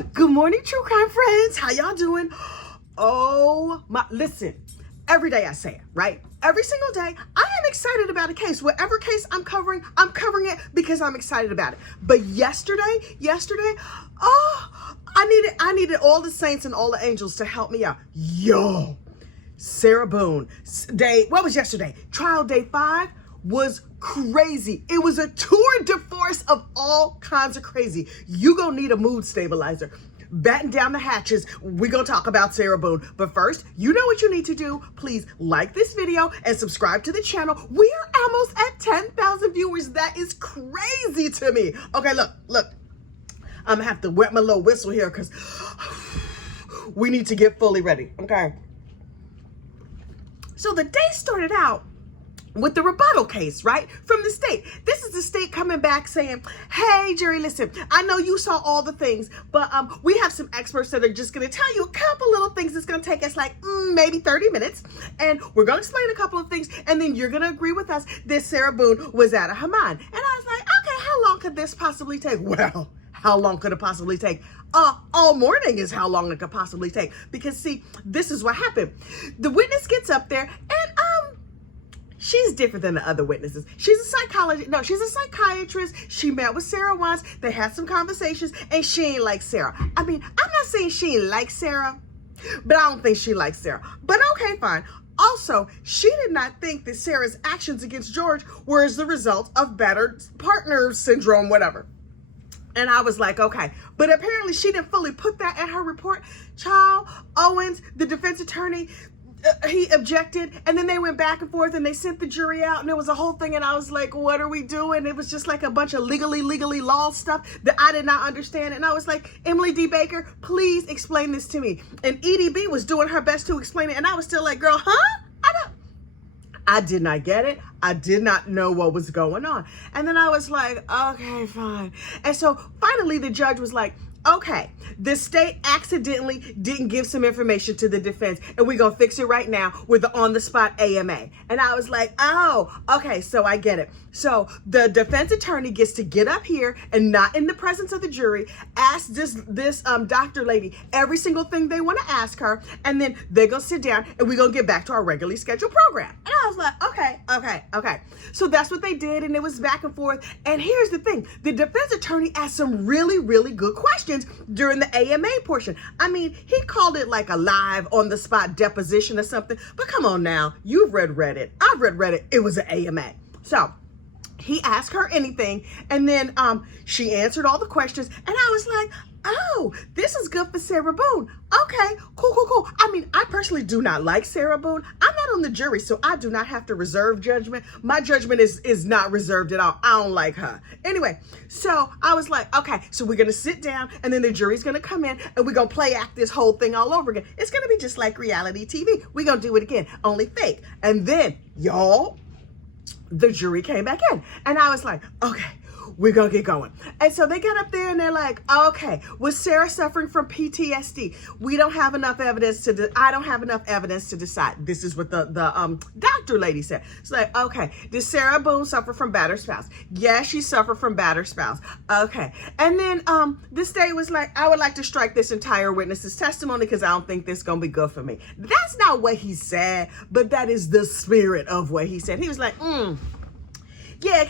Good morning, true crime friends. How y'all doing? Oh my, listen, every day I say it, right? Every single day, I am excited about a case. Whatever case I'm covering it because I'm excited about it. But yesterday, oh, I needed all the saints and all the angels to help me out. Yo, Sarah Boone, what was yesterday? Trial day 5 was crazy. It was a tour de force of all kinds of crazy. You gonna need a mood stabilizer. Batten down the hatches. We're gonna talk about Sarah Boone. But first, you know what you need to do. Please like this video and subscribe to the channel. We are almost at 10,000 viewers. That is crazy to me. Okay, look. I'm gonna have to wet my little whistle here because we need to get fully ready. Okay. So the day started out with the rebuttal case, right? From the state. This is the state coming back saying, hey, Jerry, listen, I know you saw all the things, but we have some experts that are just going to tell you a couple little things. It's going to take us like maybe 30 minutes. And we're going to explain a couple of things. And then you're going to agree with us that Sarah Boone was out of her mind. And I was like, okay, how long could this possibly take? Well, how long could it possibly take? All morning is how long it could possibly take. Because see, this is what happened. The witness gets up there and she's different than the other witnesses. She's a psychiatrist. She met with Sarah once. They had some conversations and she ain't like Sarah. I mean, I'm not saying she ain't like Sarah, but I don't think she likes Sarah. But okay, fine. Also, she did not think that Sarah's actions against George were as the result of battered partner syndrome, whatever. And I was like, okay. But apparently she didn't fully put that in her report. Child, Owens, the defense attorney, he objected, and then they went back and forth and they sent the jury out and it was a whole thing. And I was like, what are we doing? It was just like a bunch of legally law stuff that I did not understand. And I was like, Emily D. Baker, please explain this to me. And EDB was doing her best to explain it. And I was still like, girl, huh? I did not get it. I did not know what was going on. And then I was like, okay, fine. And so finally the judge was like, okay, the state accidentally didn't give some information to the defense and we're going to fix it right now with the on-the-spot AMA. And I was like, oh, okay, so I get it. So the defense attorney gets to get up here and not in the presence of the jury, ask this doctor lady every single thing they want to ask her, and then they're going to sit down and we're going to get back to our regularly scheduled program. And I was like, okay. So that's what they did, and it was back and forth. And here's the thing. The defense attorney asked some really good questions during the AMA portion. I mean, he called it like a live on-the-spot deposition or something. But come on now. You've read Reddit. I've read Reddit. It was an AMA. So he asked her anything, and then she answered all the questions, and I was like, oh, this is good for Sarah Boone. Okay, cool. I mean, I personally do not like Sarah Boone. I'm not on the jury, so I do not have to reserve judgment. My judgment is not reserved at all. I don't like her. Anyway, so I was like, okay, so we're going to sit down, and then the jury's going to come in, and we're going to play act this whole thing all over again. It's going to be just like reality TV. We're going to do it again, only fake. And then, y'all, the jury came back in, and I was like, okay, we're gonna get going. And so they got up there and they're like, okay, was Sarah suffering from PTSD? We don't have enough evidence I don't have enough evidence to decide. This is what the doctor lady said. It's like, okay, did Sarah Boone suffer from battered spouse? Yeah, she suffered from battered spouse. Okay. And then the state was like, I would like to strike this entire witness's testimony because I don't think this is gonna be good for me. That's not what he said, but that is the spirit of what he said. He was like, yeah,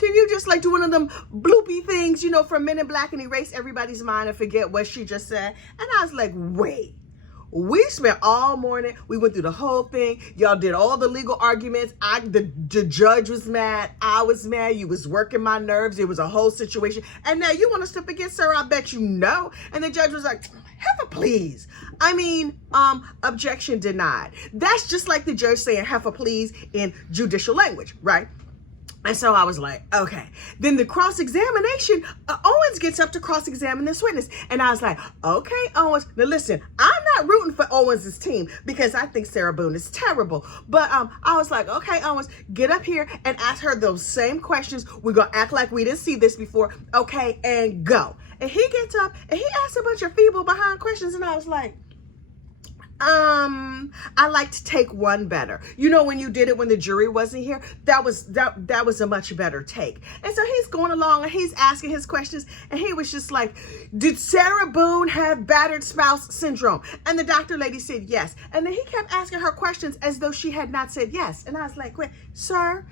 can you just like do one of them bloopy things, you know, from Men in Black and erase everybody's mind and forget what she just said? And I was like, wait, we spent all morning. We went through the whole thing. Y'all did all the legal arguments. The judge was mad. I was mad. You was working my nerves. It was a whole situation. And now you want to step against her? I bet you know. And the judge was like, heifer, please. I mean, objection denied. That's just like the judge saying heifer, please in judicial language, right? And so I was like, okay. Then the cross-examination, Owens gets up to cross-examine this witness. And I was like, okay, Owens. Now listen, I'm not rooting for Owens' team because I think Sarah Boone is terrible. But I was like, okay, Owens, get up here and ask her those same questions. We're going to act like we didn't see this before. Okay, and go. And he gets up and he asks a bunch of feeble behind questions. And I was like, I like to take one better. You know, when you did it when the jury wasn't here, that was a much better take. And so he's going along and he's asking his questions, and he was just like, did Sarah Boone have battered spouse syndrome? And the doctor lady said yes. And then he kept asking her questions as though she had not said yes. And I was like, wait, sir,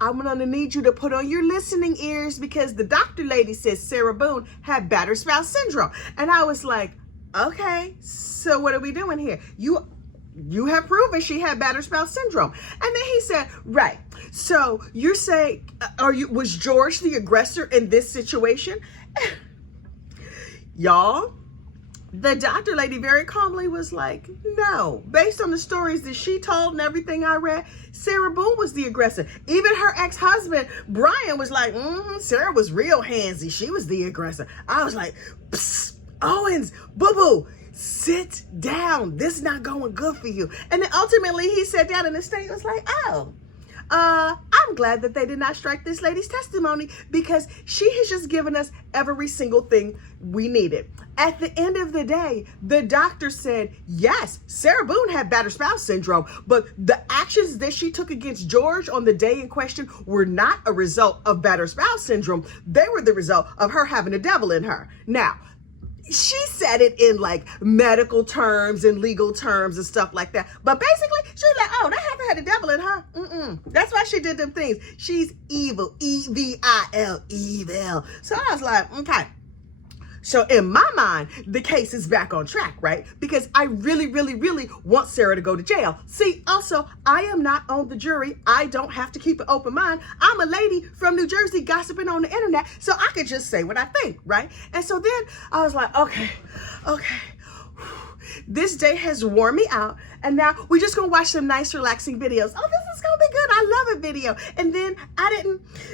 I'm gonna need you to put on your listening ears, because the doctor lady says Sarah Boone had battered spouse syndrome. And I was like, okay, so what are we doing here? You have proven she had battered spouse syndrome. And then he said, right, so you're saying, was George the aggressor in this situation? Y'all, the doctor lady very calmly was like, no, based on the stories that she told and everything I read, Sarah Boone was the aggressor. Even her ex-husband, Brian, was like, Sarah was real handsy. She was the aggressor. I was like, psst, Owens, boo-boo, sit down. This is not going good for you. And then ultimately he sat down and the state was like, I'm glad that they did not strike this lady's testimony, because she has just given us every single thing we needed. At the end of the day, the doctor said, yes, Sarah Boone had battered spouse syndrome, but the actions that she took against George on the day in question were not a result of battered spouse syndrome. They were the result of her having a devil in her. Now, she said it in like medical terms and legal terms and stuff like that. But basically, she was like, oh, that heifer had a devil in her. That's why she did them things. She's evil, E-V-I-L, evil. So I was like, okay. So in my mind, the case is back on track, right? Because I really, really, really want Sarah to go to jail. See, also, I am not on the jury. I don't have to keep an open mind. I'm a lady from New Jersey gossiping on the internet, so I could just say what I think, right? And so then I was like, okay. This day has worn me out, and now we're just gonna watch some nice relaxing videos. Oh, this is gonna be good. I love a video. And then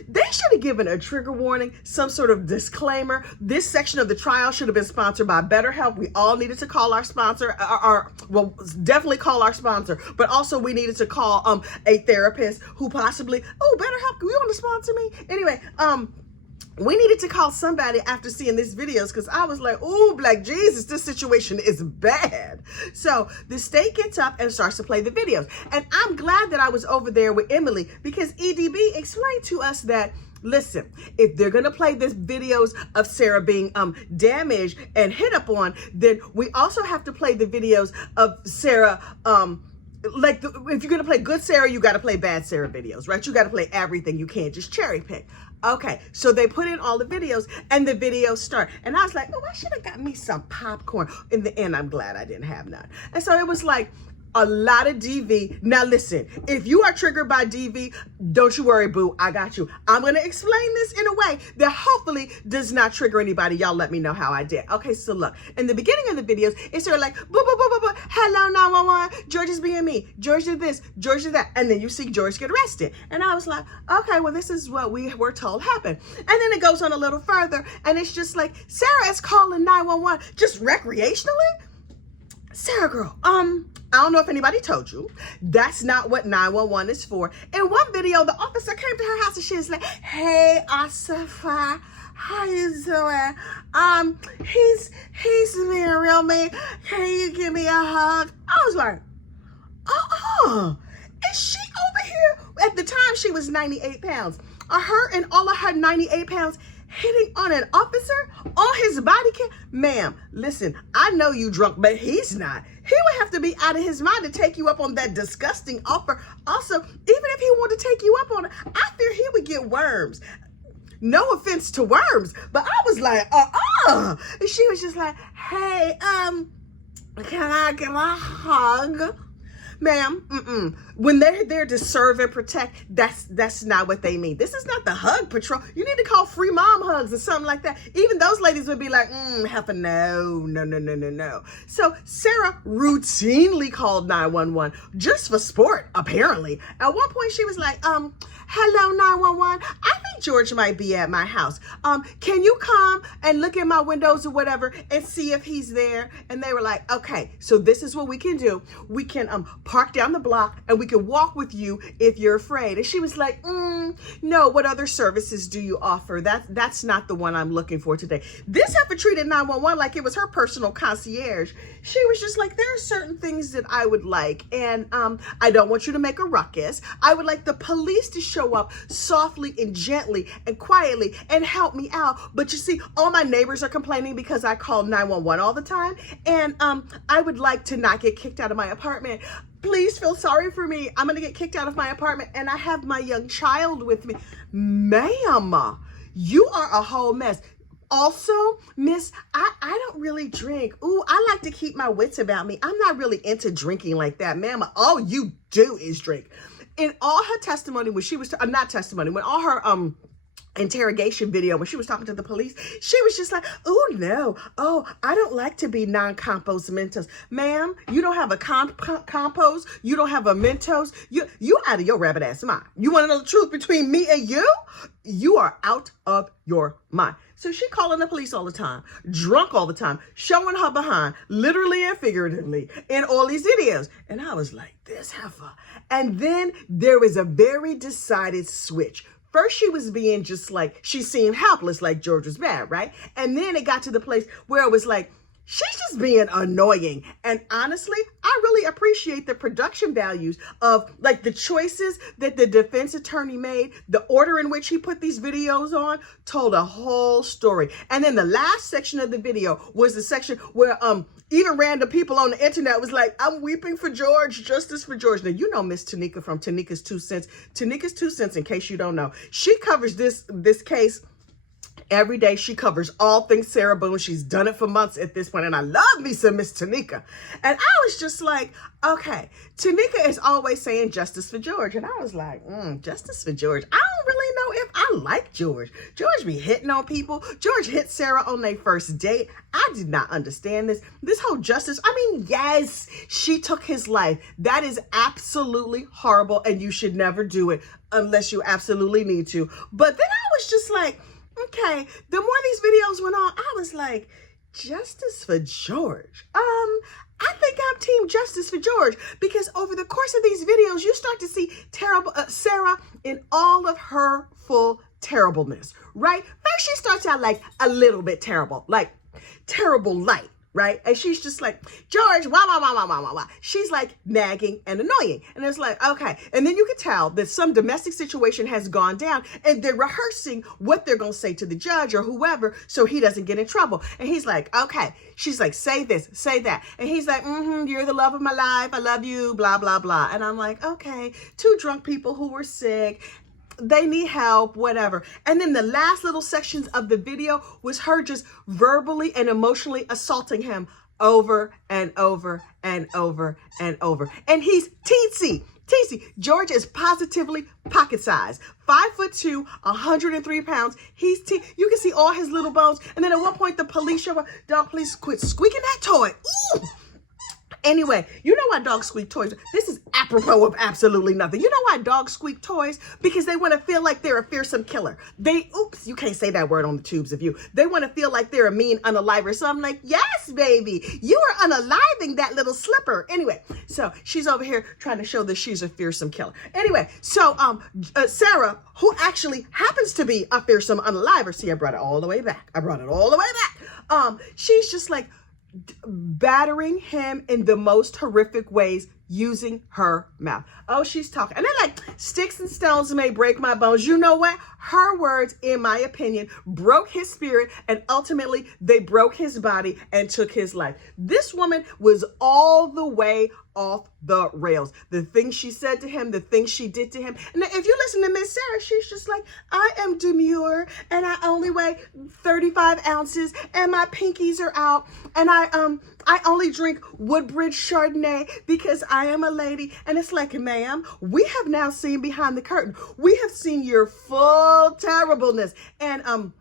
they should have given a trigger warning, some sort of disclaimer. This section of the trial should have been sponsored by BetterHelp. We all needed to call our sponsor, well, definitely call our sponsor, but also we needed to call a therapist who possibly, BetterHelp, you want to sponsor me? Anyway, we needed to call somebody after seeing these videos, because I was like, oh, Black Jesus, this situation is bad. So the state gets up and starts to play the videos. And I'm glad that I was over there with Emily, because EDB explained to us that, listen, if they're going to play this videos of Sarah being damaged and hit up on, then we also have to play the videos of Sarah, if you're going to play good Sarah, you got to play bad Sarah videos, right? You got to play everything. You can't just cherry pick. Okay, so they put in all the videos and the videos start. And I was like, oh, I should have got me some popcorn. In the end, I'm glad I didn't have none. And so it was like a lot of DV. Now listen, if you are triggered by DV, don't you worry, boo, I got you. I'm going to explain this in a way that hopefully does not trigger anybody. Y'all let me know how I did. Okay, so look, in the beginning of the videos, it's sort of like, boo, boo, boo, boo, boo, hello, 911, George is being me, George did this, George did that, and then you see George get arrested. And I was like, okay, well, this is what we were told happened. And then it goes on a little further, and it's just like, Sarah is calling 911 just recreationally? Sarah girl, I don't know if anybody told you, that's not what 911 is for. In one video, the officer came to her house and she was like, hey, Asifa, how you doing? He's being real mean. Can you give me a hug? I was like, is she over here? At the time, she was 98 pounds. Are her and all of her 98 pounds hitting on an officer on his body cam? Ma'am, listen, I know you drunk, but he's not. He would have to be out of his mind to take you up on that disgusting offer. Also, even if he wanted to take you up on it, I fear he would get worms. No offense to worms, but I was like, And she was just like, hey, can I get a hug? Ma'am, when they're there to serve and protect, that's not what they mean. This is not the hug patrol. You need to call free mom hugs or something like that. Even those ladies would be like, heifer, no. So Sarah routinely called 911 just for sport, apparently. At one point she was like, hello, 911. I think George might be at my house. Can you come and look in my windows or whatever and see if he's there? And they were like, okay, so this is what we can do. We can park down the block and we can walk with you if you're afraid. And she was like, no, what other services do you offer? That's not the one I'm looking for today. This heifer treated 911 like it was her personal concierge. She was just like, there are certain things that I would like, and I don't want you to make a ruckus. I would like the police to show up softly and gently and quietly and help me out. But you see, all my neighbors are complaining because I call 911 all the time, and I would like to not get kicked out of my apartment. Please feel sorry for me. I'm gonna get kicked out of my apartment and I have my young child with me. Ma'am, you are a whole mess. Also, miss, I don't really drink. Ooh, I like to keep my wits about me. I'm not really into drinking like that. Ma'am, all you do is drink. In all her testimony, when she was, not testimony, when all her, interrogation video, when she was talking to the police, she was just like, oh no, oh, I don't like to be non-compos Mentos. Ma'am, you don't have a compos, you don't have a Mentos, you out of your rabbit ass mind. You want to know the truth between me and you? You are out of your mind. So she calling the police all the time, drunk all the time, showing her behind, literally and figuratively, in all these videos. And I was like, this heifer. And then there was a very decided switch. First, she was being just like, she seemed helpless, like George was bad, right? And then it got to the place where it was like, she's just being annoying. And honestly, I really appreciate the production values of like the choices that the defense attorney made, the order in which he put these videos on, told a whole story. And then the last section of the video was the section where even random people on the internet was like, I'm weeping for George, justice for George. Now, you know Miss Tanika from Tanika's 2 Cents. Tanika's 2 Cents, in case you don't know. She covers this case every day. She covers all things Sarah Boone. She's done it for months at this point, and I love me some Miss Tanika. And I was just like, okay, Tanika is always saying justice for George. And I was like, justice for George. I don't really know if I like George. George be hitting on people. George hit Sarah on their first date. I did not understand this. This whole justice, I mean, yes, she took his life. That is absolutely horrible, and you should never do it unless you absolutely need to. But then I was just like, okay, the more these videos went on, I was like, justice for George. I think I'm team justice for George, because over the course of these videos, you start to see terrible Sarah in all of her full terribleness, right? First, she starts out like a little bit terrible, like terrible light. Right? And she's just like, George, wah. She's like nagging and annoying. And it's like, okay. And then you can tell that some domestic situation has gone down and they're rehearsing what they're going to say to the judge or whoever so he doesn't get in trouble. And he's like, okay. She's like, say this, say that. And he's like, you're the love of my life. I love you, blah, blah, blah. And I'm like, okay, 2 drunk people who were sick. They need help, whatever. And then the last little sections of the video was her just verbally and emotionally assaulting him over and over and over and over. And he's teensy. George is positively pocket-sized. 5'2", 103 pounds. You can see all his little bones. And then at one point, the police show up. Dog, please quit squeaking that toy. Ooh. Anyway, you know why dogs squeak toys? This is apropos of absolutely nothing. You know why dogs squeak toys? Because they want to feel like they're a fearsome killer. You can't say that word on the tubes of you. They want to feel like they're a mean unaliver. So I'm like, yes, baby, you are unaliving that little slipper. Anyway, so she's over here trying to show that she's a fearsome killer. Anyway, so Sarah, who actually happens to be a fearsome unaliver, see, I brought it all the way back. She's just like, battering him in the most horrific ways using her mouth. Oh, she's talking. And they're like, sticks and stones may break my bones. You know what? Her words, in my opinion, broke his spirit, and ultimately they broke his body and took his life. This woman was all the way off the rails. The things she said to him, the things she did to him. And if you listen to Miss Sarah, she's just like, I am demure and I only weigh 35 ounces and my pinkies are out and I only drink Woodbridge Chardonnay because I am a lady. And it's like, ma'am, we have now seen behind the curtain. We have seen your full terribleness. And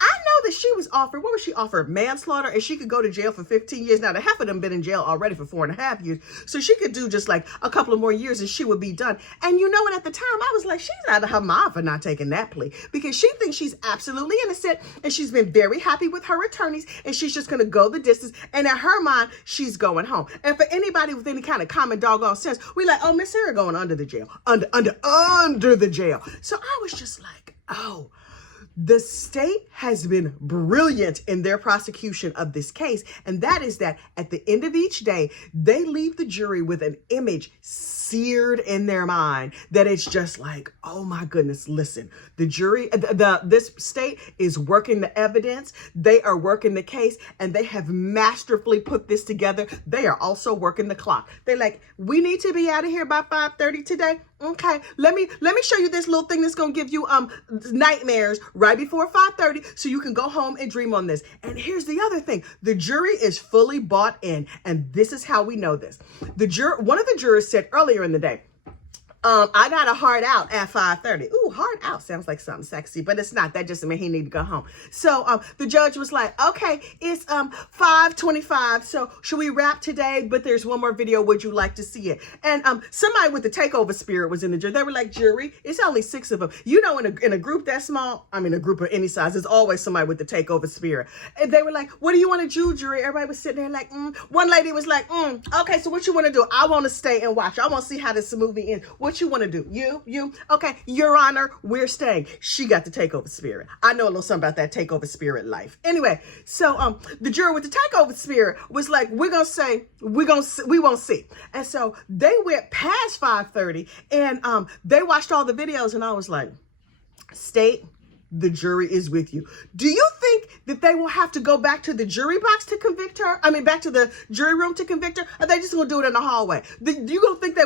I know that she was offered, what was she offered? Manslaughter, and she could go to jail for 15 years. Now, the half of them been in jail already for 4.5 years. So she could do just like a couple of more years and she would be done. And you know what, at the time, I was like, she's out of her mind for not taking that plea because she thinks she's absolutely innocent and she's been very happy with her attorneys and she's just going to go the distance. And in her mind, she's going home. And for anybody with any kind of common doggone sense, we like, oh, Miss Sarah going under the jail, under the jail. So I was just like, oh, the state has been brilliant in their prosecution of this case. And that is that at the end of each day, they leave the jury with an image seared in their mind that it's just like, oh my goodness, listen, the jury, this state is working the evidence. They are working the case and they have masterfully put this together. They are also working the clock. They're like, we need to be out of here by 5:30 today. Okay, let me show you this little thing that's gonna give you nightmares right before 5:30 so you can go home and dream on this. And here's the other thing. The jury is fully bought in, and this is how we know this. One of the jurors said earlier in the day, I got a hard out at 5:30. Ooh, hard out sounds like something sexy, but it's not. That just means he need to go home. So the judge was like, okay, it's 5:25. So should we wrap today? But there's one more video. Would you like to see it? And somebody with the takeover spirit was in the jury. They were like, jury, it's only 6 of them. You know, in a group that small, I mean, a group of any size, there's always somebody with the takeover spirit. And they were like, what do you want to do, jury? Everybody was sitting there like, One lady was like, okay, so what you want to do? I want to stay and watch. I want to see how this movie ends. What you want to do? You? Okay, Your Honor, we're staying. She got the takeover spirit. I know a little something about that takeover spirit life. Anyway, so the juror with the takeover spirit was like, we won't see. And so they went past 5:30 and they watched all the videos and I was like, state, the jury is with you. Do you think that they will have to go back to the jury box to convict her? I mean, back to the jury room to convict her? Or are they just going to do it in the hallway? Do you going to think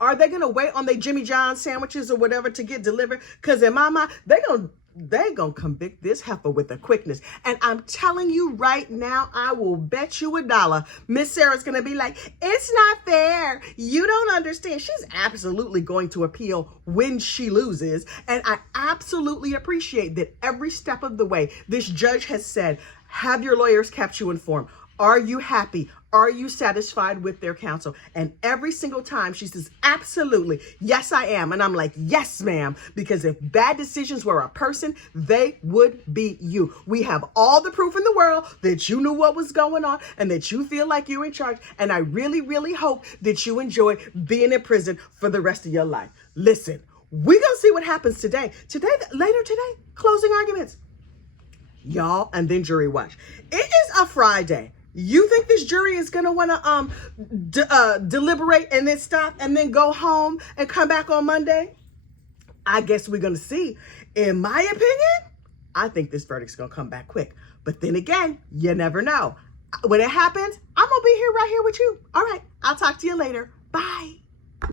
are they going to wait on their Jimmy John sandwiches or whatever to get delivered? Because in my mind, they're going to convict this heifer with a quickness. And I'm telling you right now, I will bet you $1. Miss Sarah's going to be like, it's not fair. You don't understand. She's absolutely going to appeal when she loses. And I absolutely appreciate that every step of the way, this judge has said, have your lawyers kept you informed? Are you happy? Are you satisfied with their counsel? And every single time she says, absolutely, yes, I am. And I'm like, yes, ma'am, because if bad decisions were a person, they would be you. We have all the proof in the world that you knew what was going on and that you feel like you're in charge. And I really, really hope that you enjoy being in prison for the rest of your life. Listen, we're going to see what happens today. Later today, closing arguments. Y'all, and then jury watch. It is a Friday. You think this jury is going to want to deliberate and then stop and then go home and come back on Monday? I guess we're going to see. In my opinion, I think this verdict's going to come back quick. But then again, you never know. When it happens, I'm going to be here right here with you. All right. I'll talk to you later. Bye.